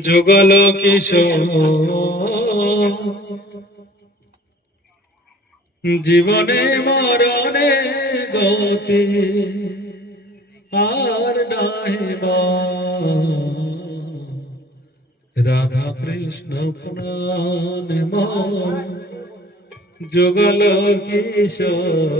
যুগল কিশোর জীবনে মরণে গতি আর নাহিবা রাধা কৃষ্ণ প্রাণ যুগল কিশোর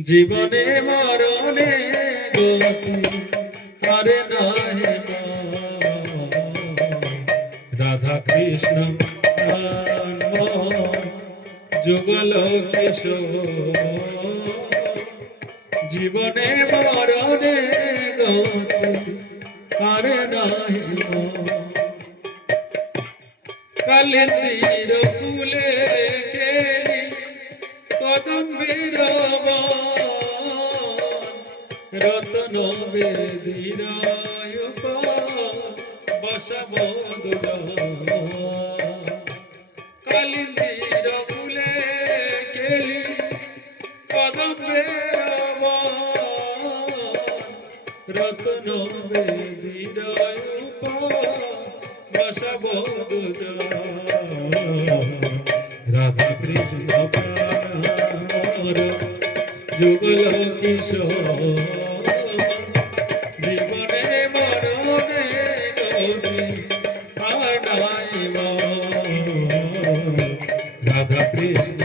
জীবনে মরণে গতি আর নাহিবা রাধা কৃষ্ণ যুগল কিশোর জীবনে মরণে গতি আর নাহিবা কালিন্দির কুলে কেলি কদম্বের রতন বেদির বসবদুল কালিন্দির কুলে কেলি কদম্বের রতন বেদির বসবদুল রাধা কৃষ্ণ যুগল কিশোর জীবনে মরণে গতি আর নাহিবা রাধা কৃষ্ণ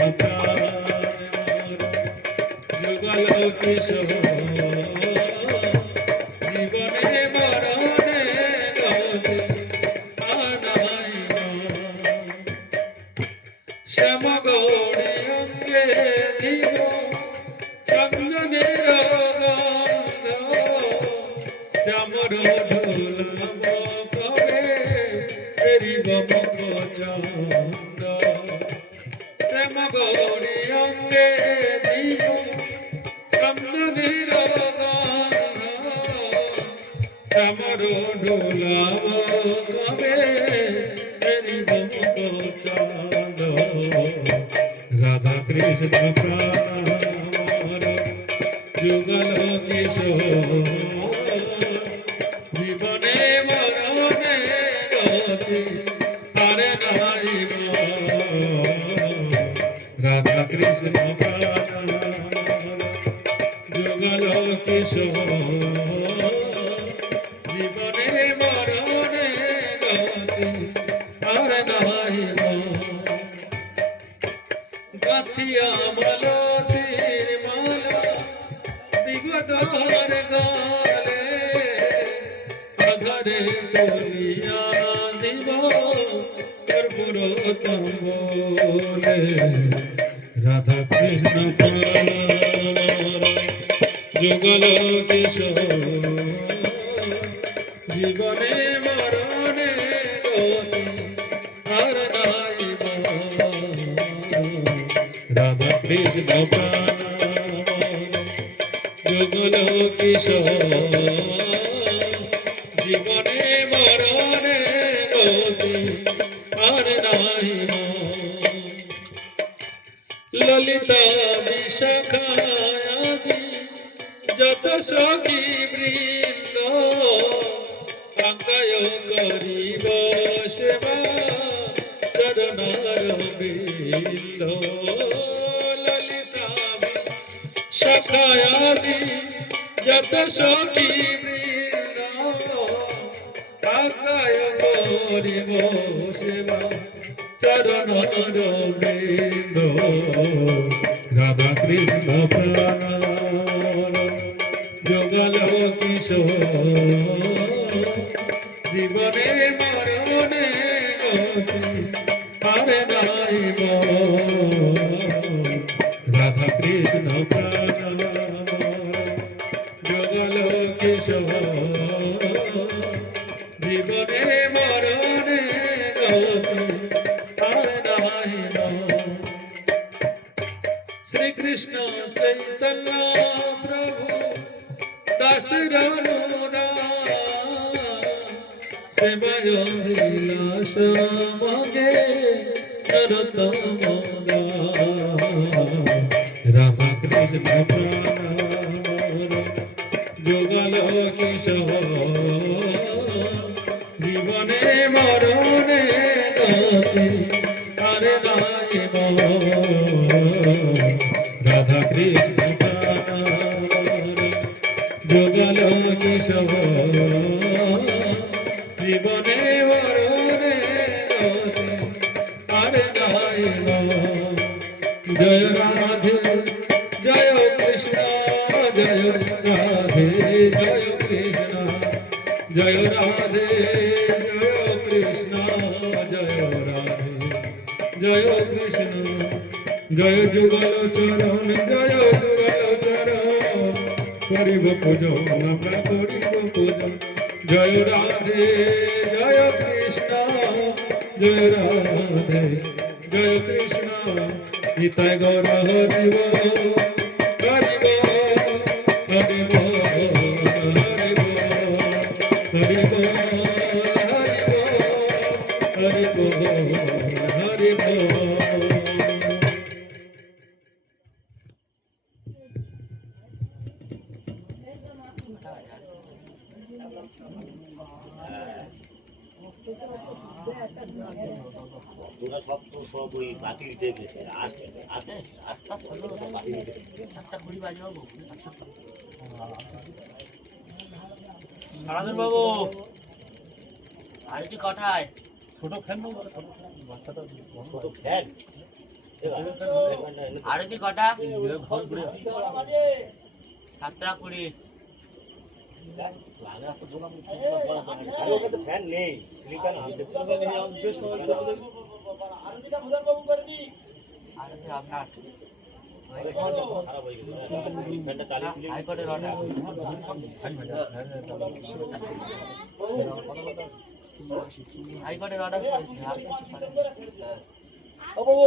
যুগল কিশোর জীবনে মরণে গতি আর নাহিবা শ্যাম গৌরী অঙ্গে দিব চন্দনের গন্ধ চামর ঢোলাব কবে ফেরিব মুখ চন্দ শ্যাম গৌরী অঙ্গে দিব চন্দনের গন্ধ চামর ঢোলাব কবে ফেরিব মুখ চন্দ রাধা কৃষ্ণ প্রাণ যুগল কিশোর জীবনে মরণে গতি আর নাহিবা রাধা কৃষ্ণ প্রাণ যুগল কিশোর জীবনে মরণে গতি আর নাহিবা গাথিয়া মালতীর মালা দিগদার গালে আধারে চলিয়া দিব কর্পূরতম বলে রাধা কৃষ্ণ প্রাণ যুগল কিশোর জীবনে মরণে গতি আর নাহিবা রাধা কৃষ্ণ প্রাণ যুগল কিশোর জীবনে মরণে গতি আর নাহিবা ললিতা বিশাখাদি যত সখী বৃন্দ আজ্ঞায় করিব সেবা চরণার বৃন্দ ললিতা সখায়াদি যত সখী বৃন্দ আজ্ঞায় করিব সেবা চরণার বৃন্দ রাধা কৃষ্ণ প্রাণ যুগল কিশোর জীবনে মরণে গতি আর নাহিবা রাধা কৃষ্ণ প্রাণ যুগল কিশোর জীবনে মরণে গতি আর নাহিবা শ্রীকৃষ্ণ চৈতন্য প্রভু দাস সেবায় বিলাস মগে নরতম রাধা কৃষ্ণ প্রাণ যুগল কিশোর জীবনে মরণে আরে নাইল জয় রাধে জয় কৃষ্ণ জয় রাধে জয় কৃষ্ণ জয় রাধে জয় কৃষ্ণ জয় রাধে জয় কৃষ্ণ জয় যুগল চরণ জয় যুগল চরণ করিব পূজন আমরা করিব পূজন জয় রাধে জয় কৃষ্ণ জয় রাধে জয় কৃষ্ণ নিতাই গৌর হরিব হরিব হরিব হরিব হরিব হরিব হরিব তোরা সব তো সব ওই বাতিল দেখেছে আসতে আসতে আস্তে আস্তে বাতিল আচ্ছা কুড়ি বাজে বাবু সারাদিন বাবু আরেকটি কটায় ছোট ফ্যান ছোট ফ্যান আরেকটি কটা 7:20 ফ্যান নেই স্লিপার আনতে আপনার ফ্যানটা চালিয়ে হাইকোর্টের অর্ডার হাইকোর্টের অর্ডার ও বাবু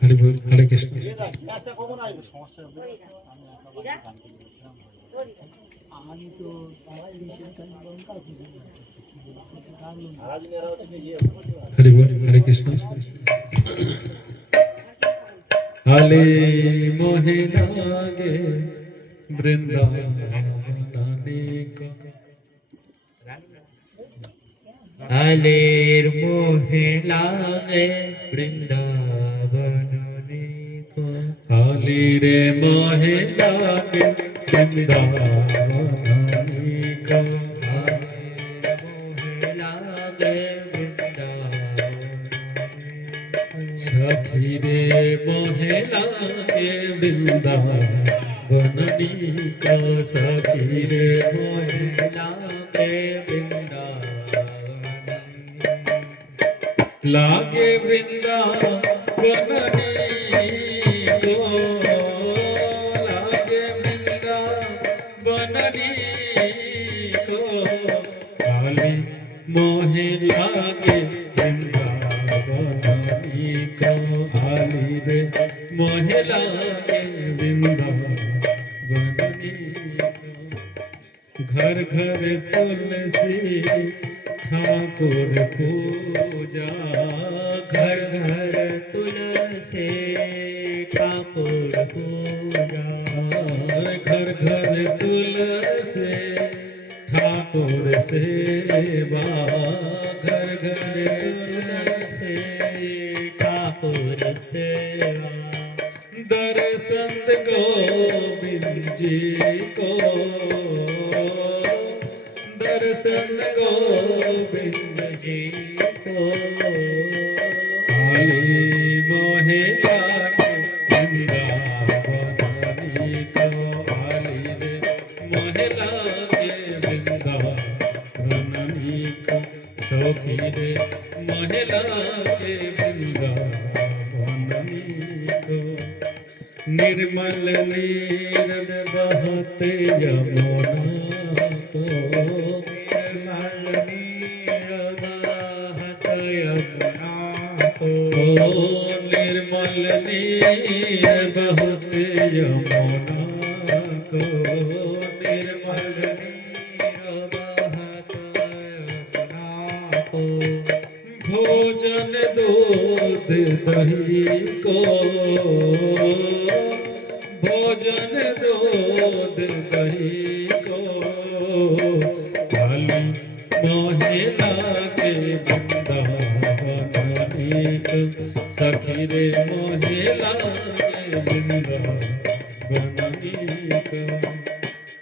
হরে বল হরে কৃষ্ণ হরে বল হরে কৃষ্ণ হালে মোহে লাগে বৃন্দাবনে কো আলের মোহে লাগে বৃন্দাবনে কো আলিরে মোহে লাগে বৃন্দাবনে কো আলের মোহে লাগে বৃন্দাবনে সখিরে মোহে লাগে বৃন্দাবনে কো সখিরে মোহে লাগে বৃন্দাবনে लागे वृंदावनी को लागे वृंदावनी को काली मोहे लागे वृंदावनी को आली रे मोहे लागे वृंदावनी को घर घर तुलसी ठाकुर पूजा घर घर तुलसी ठाकुर पूजा घर घर तुलसी ठाकुर सेवा घर घर तुलसी ठाकुर सेवा दर्शन गोविंद जी को दर्शन गोविंद जी को आली मोहे लागे वृंदावनी को आली रे मोहे लागे वृंदावनी को सखी रे मोहे लागे वृंदावनी को निर्मल नीरद बहते यमुना को, निर्मल नीर बहत यमुना को, ओ निर्मल नीर बहते यमुना को, निर्मल नीर बहत यमुना को, भोजन दूध दही को, भोजन दूध दही को, खाली मोहे लागे वृंदावन नीक, सखी रे मोहे लागे वृंदावन नीक।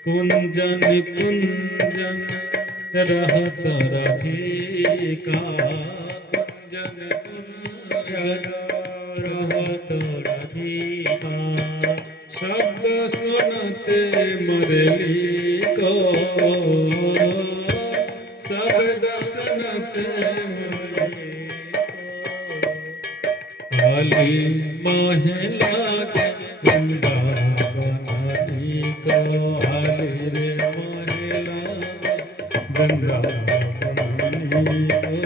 कुंजन कुंजन रहत राधिका, कुंजन कुंजन रहत राधिका, शब्द सुनते मुरली को, शब्द सुनते मुरली को, खाली मोहे लागे वृंदावनी को, खाली रे मोहे लागे वृंदावनी को,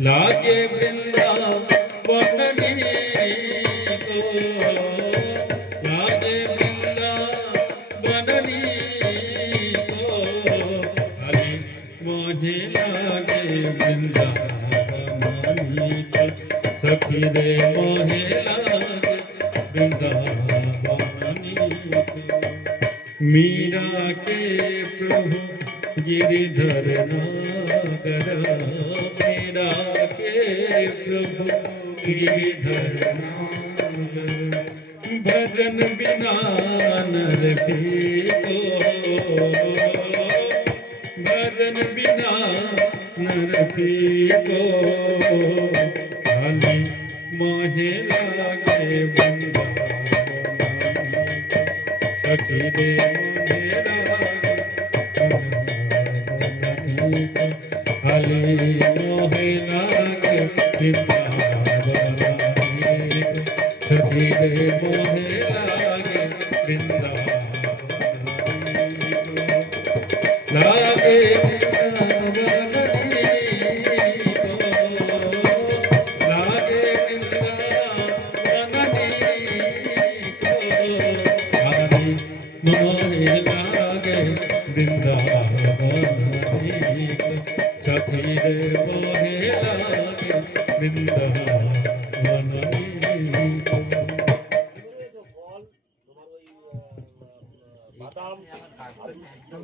लागे वृंदावनी को, लागे वृंदावनी को, खाली मोहे लागे वृंदावनी को, सखी रे मोहे लागे वृंदावनी को। मीरा के प्रभु गिरिधर नागर, मीरा के प्रभु गिरिधर नागर, भजन बिना नर को, भजन बिना नर को, खाली मोहे लागे वृंदावनी को, सखी रे मोहे लागे वृंदावनी को, खाली मोहे लागे वृंदावनी को, सखी रे मोहे लागे वृंदावनी को, लागे वृंदावनी को, लागे वृंदावनी को, हरि मोहे लागे वृंदावनी को, सखी रे मोहे लागे वृंदावनी को। বাদাম